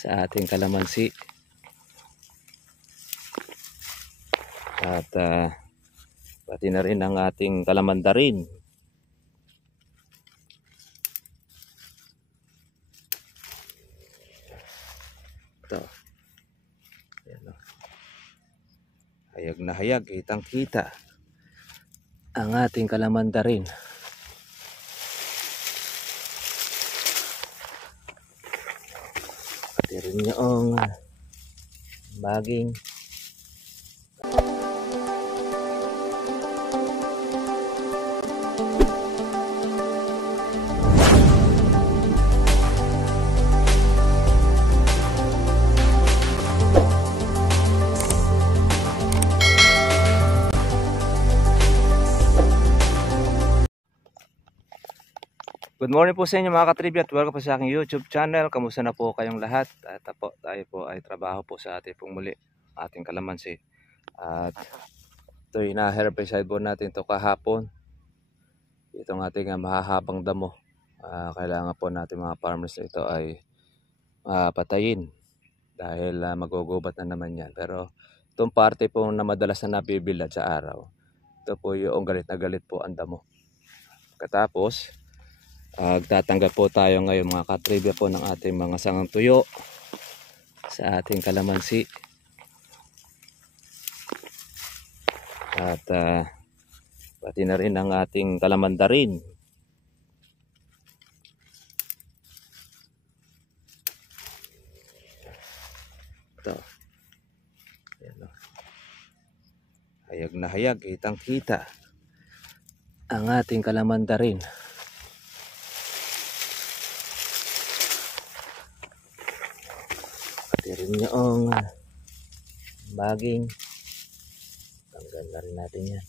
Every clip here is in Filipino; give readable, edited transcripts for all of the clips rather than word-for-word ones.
sa ating kalamansi. At pati na rin ang ating kalamandarin. Ito. Ayan, oh. Hayag na hayag, kitang kita ang ating kalamandarin. Pati rin yung baging. Good morning po sa inyo mga katribya at welcome po sa aking YouTube channel. Kamusta na po kayong lahat? At tayo po ay trabaho po sa ating pong muli ating kalamansi. At ito yung na-herbicide po natin ito kahapon. Itong ating mahahabang damo. Kailangan po natin mga farmers ito ay patayin dahil magugubat na naman yan. Pero itong parte po na madalas na nabibilad sa araw, ito po yung galit na galit po ang damo. Katapos tatanggal po tayo ngayon mga katribya po ng ating mga sangang tuyo sa ating kalamansi. At pati na rin ang ating kalamandarin. Ito. Ayan, oh. Hayag na hayag, kitang kita ang ating kalamandarin. Rin yung baging, tanggal na rin natin yan,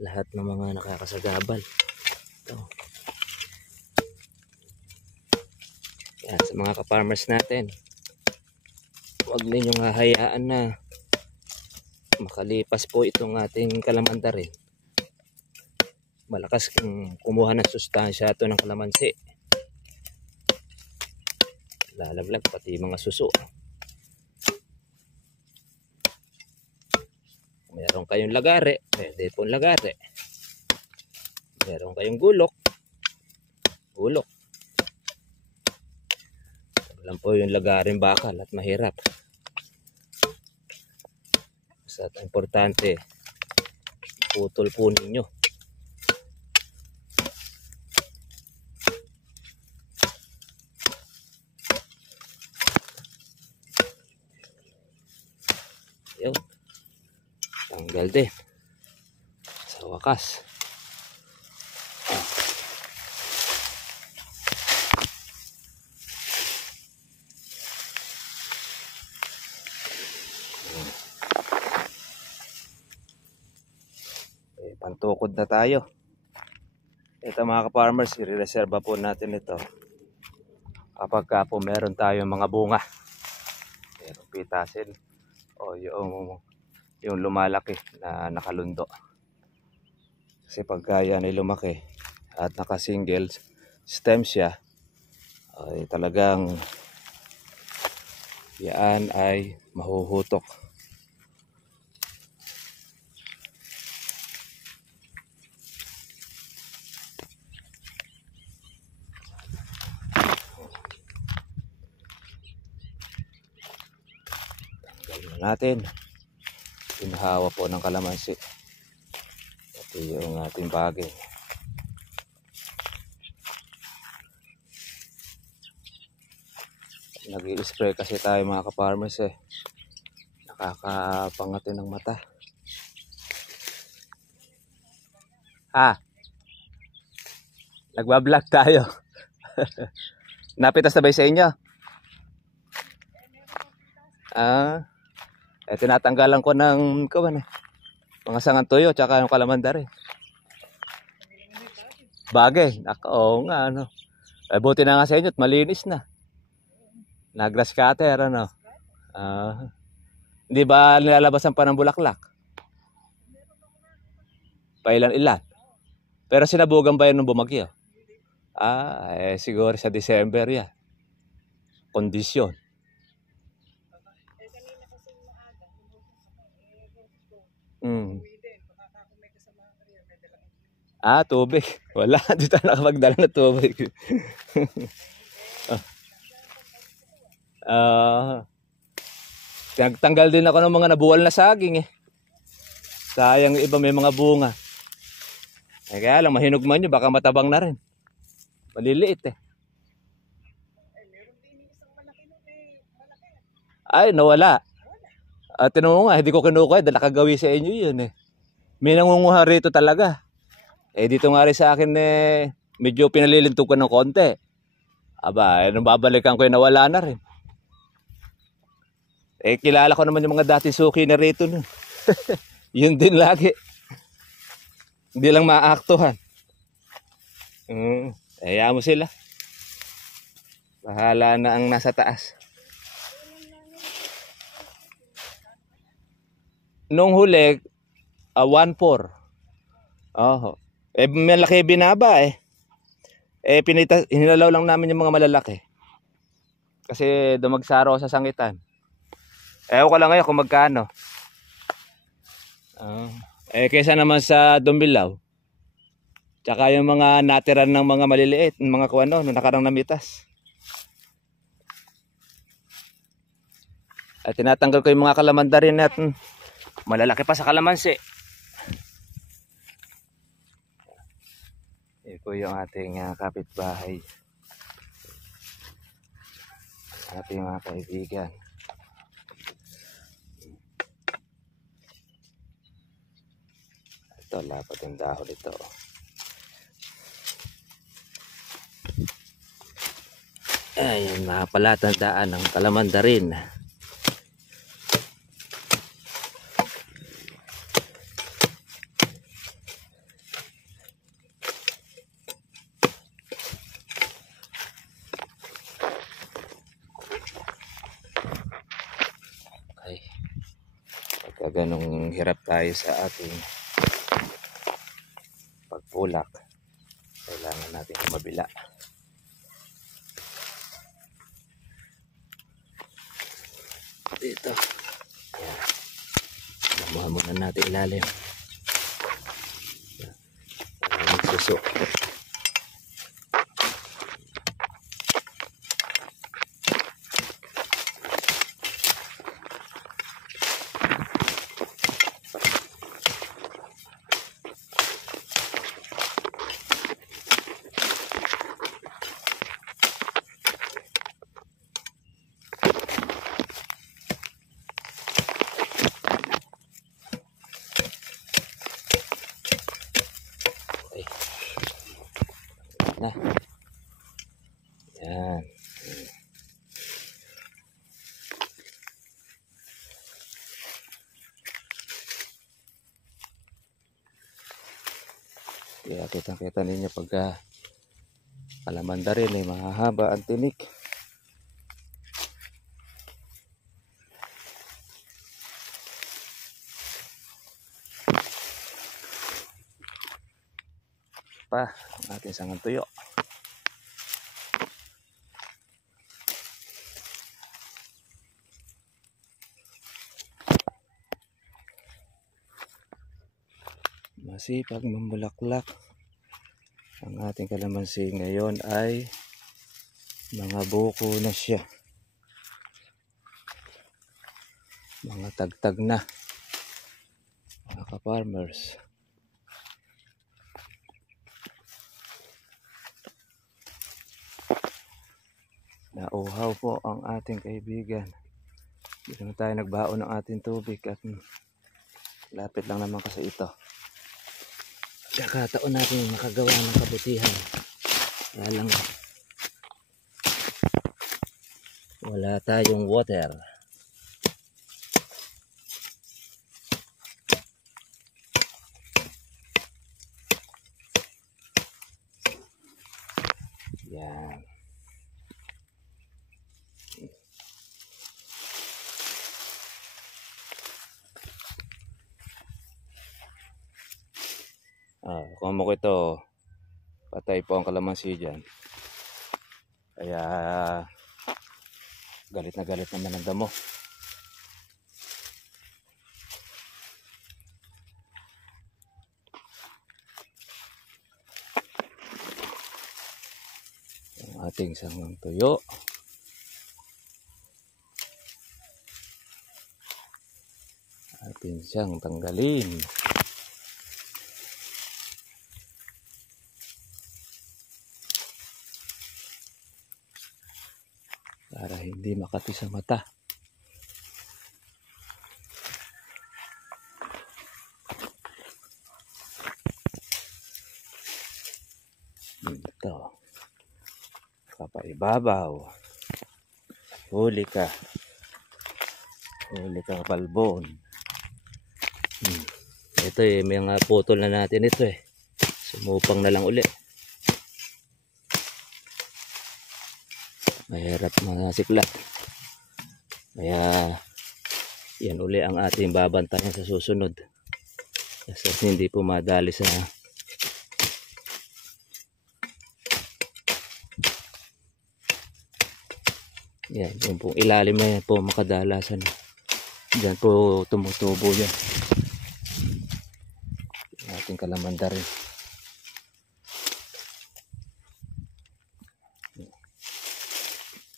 lahat ng mga nakakasagabal. Ito. Yan, sa mga ka-farmers natin, huwag ninyong hahayaan na makalipas po itong ating kalamandarin. Malakas kumuha ng sustansya ito ng kalamansi, lalaglag pati mga suso. Meron kayong lagare, pwede pong lagare. Meron kayong gulok. Alam po yung lagaring bakal at mahirap. Basta importante, putol po ninyo. Yun. Tanggal din sa wakas. Pantukod na tayo. Ito mga ka-farmers, i-reserva po natin ito kapag po meron tayong mga bunga, meron pitasin o yung lumalaki na nakalundo. Kasi pagka yan ay lumaki at naka-single stem siya, ay talagang yan ay mahuhutok. Tanggalin natin pinahawa po ng kalamansi, pati yung ating bagay. Nag-i-spray kasi tayo mga ka-farmers nakakapangati ng mata. Nagbablog tayo. Napitas na ba sa inyo? Tinatanggalan ko ng mga sangang tuyo tsaka yung kalamandarin. Bagay. Oo nga, ano. Buti na nga sa inyo at malinis na. Na-grass cutter, ano. Hindi ba nilalabasan pa ng bulaklak? Pailan-ilan. Pero sinabugan ba yan nung bumagyo? Siguro sa December yan. Kondisyon. Mm. Ah, tubig. Wala, dito na nakapagdala na tubig. Ah, tanggal din ako ng mga nabuwal na saging eh. Sayang yung iba may mga bunga. Eh kaya lang mahinog man yun, baka matabang na rin. Maliliit eh. Ay, nawala. At tinanong nga, hindi ko kinukuha, dala kagawi sa inyo yun eh. May nangunguha rito talaga. Eh dito nga rin sa akin eh, medyo pinalilintog ko ng konti. Aba, eh, nung babalikan ko yun, nawala na rin. Eh kilala ko naman yung mga dati suki na rito nun. Yun din lagi. Hindi lang maaktuhan. Kaya mo sila. Bahala na ang nasa taas. Nung huli, 1.4. Oh. Eh, malaki binaba eh. Eh, hinalaw lang namin yung mga malalaki. Kasi dumagsaro sa sangitan. Ewan ko lang ngayon kung magkano. Eh, kaysa naman sa Dumbilao. Tsaka yung mga natiran ng mga maliliit, mga kuwano, nung nakarang namitas. At tinatanggal ko yung mga kalamanda rin at malalaki pa sa kalamansi. Ito yung ating kapitbahay. Ating mga kaibigan. Ito, lapat yung dahon ito. Ayun, mga palatandaan ng kalamanda rin. Okay. Pagka ganong hirap tayo sa ating pagpulak, kailangan natin kumabila. Dito. Ayan. Namuha muna natin ilalim. Magsuso. Na. Yan. Kaya kitang-kita ninyo pagka kalamanda rin ay mahahaba ang tinik. Pa ang ating sangang tuyo. Masipag mambulaklak. Ang ating kalamansi ngayon ay mga buko na siya. Mga tagtag na. Mga ka-farmers. Nauhaw po ang ating kaibigan. Dito na tayo nagbaon ng ating tubig at lapit lang naman kasi ito. Kakataon natin makagawa ng kabutihan. Kaya lang wala tayong water. Yan. Kung mo ko ito, patay po ang kalamansi dyan. Kaya galit na galit naman ang damo. ating sangang tuyo. Atin siyang tanggalin. Para hindi makati sa mata. Ito. Kapaibabaw. Huli ka. Huli ka balbon. Ito may mga putol na natin ito Sumupang na lang uli. Mahirap masiklat. Kaya yan uli ang ating babantayan sa susunod. Kasi hindi po madali sa yan, yung pong ilalim na yan po makadalasan. Diyan po tumutubo yan. Yung ating kalamanda rin.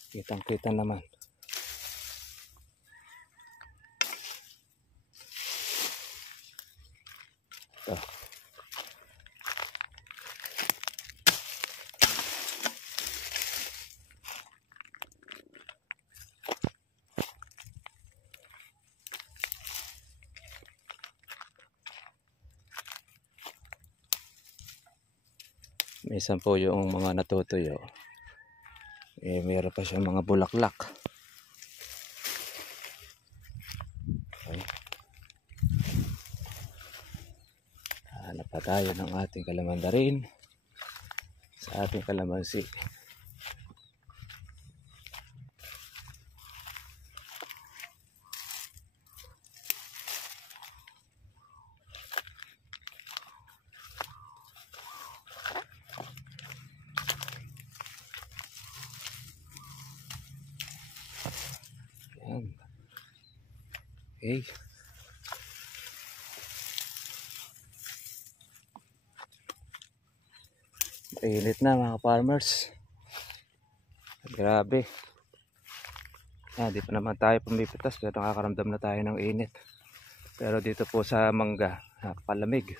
Kitang kita naman. Ito. Minsan po yung mga natutuyo, meron pa siyang mga bulaklak. Okay. Hanap pa tayo ng ating kalamandarin sa ating kalamansi. Okay. Init na mga farmers. Grabe. Di pa naman tayo pumipitas pero nakakaramdam na tayo ng init. Pero dito po sa mangga, napakalamig.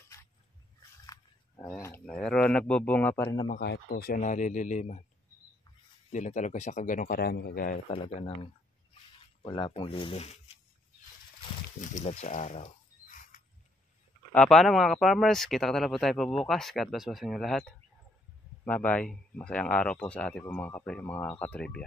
Ayan. Pero nagbubunga pa rin naman kahit po siya nalililiman. Hindi lang talaga siya ganun karami kagaya talaga ng wala pong lilim. Bilad sa araw. Paano mga ka-farmers? Kita talaga po tayo po bukas. God bless po sa inyo lahat. Bye bye. Masayang araw po sa ating mga katribya.